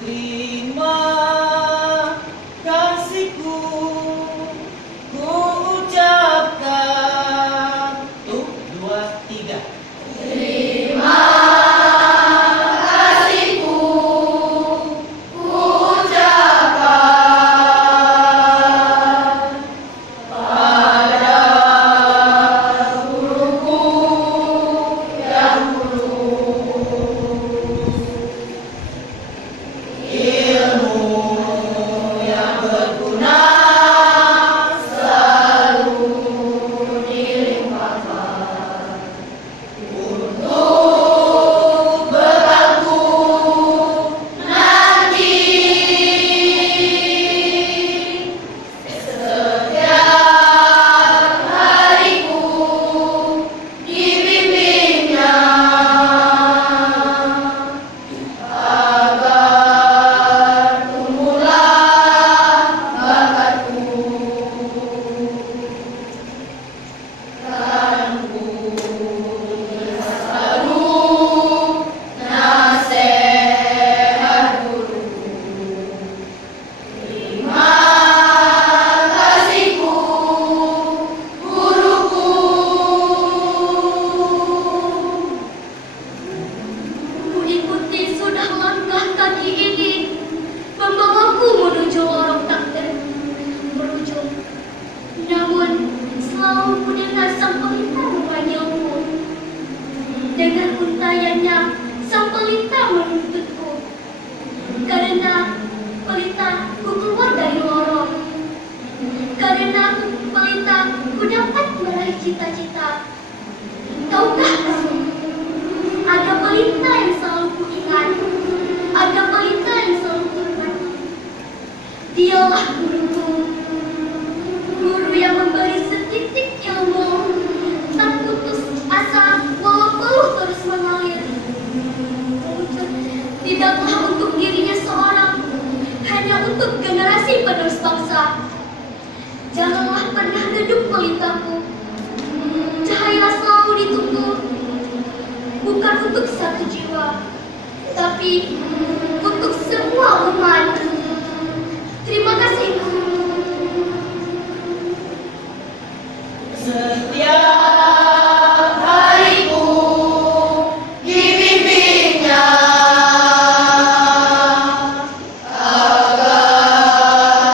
Terima kasihku ku ucapkan. Tuh, 2, 3. Terima kasihku ku ucapkan pada guruku yang tulus. Ilmu yang berguna selalu dilimpahkan untuk bekalku nanti. Setiap hariku dibimbingnya agar tumbuhlah bakatku. Kan ku selalu nasihat guruku. Terima kasihku guruku. Ku ikuti sudah langkah kaki ini membawaku menuju lorong takdir berujung. Namun selalu ku dengar sang pelita memanggilku. Dengan untayannya sang pelita menuntutku. Karena pelita ku keluar dari lorong. Karena pelita ku dapat meraih cita-cita. Tahukah kamu, ada pelita yang selalu ku ingat, ada pelita yang selalu ku hormati. Dialah guruku, guru yang memberi setitik ilmu, tak putus asa walau peluh terus mengalir. Tidaklah untuk dirinya seorang, hanya untuk generasi penerus bangsa. Janganlah pernah redup pelitaku, cahaya selalu ditunggu, bukan untuk satu jiwa, tapi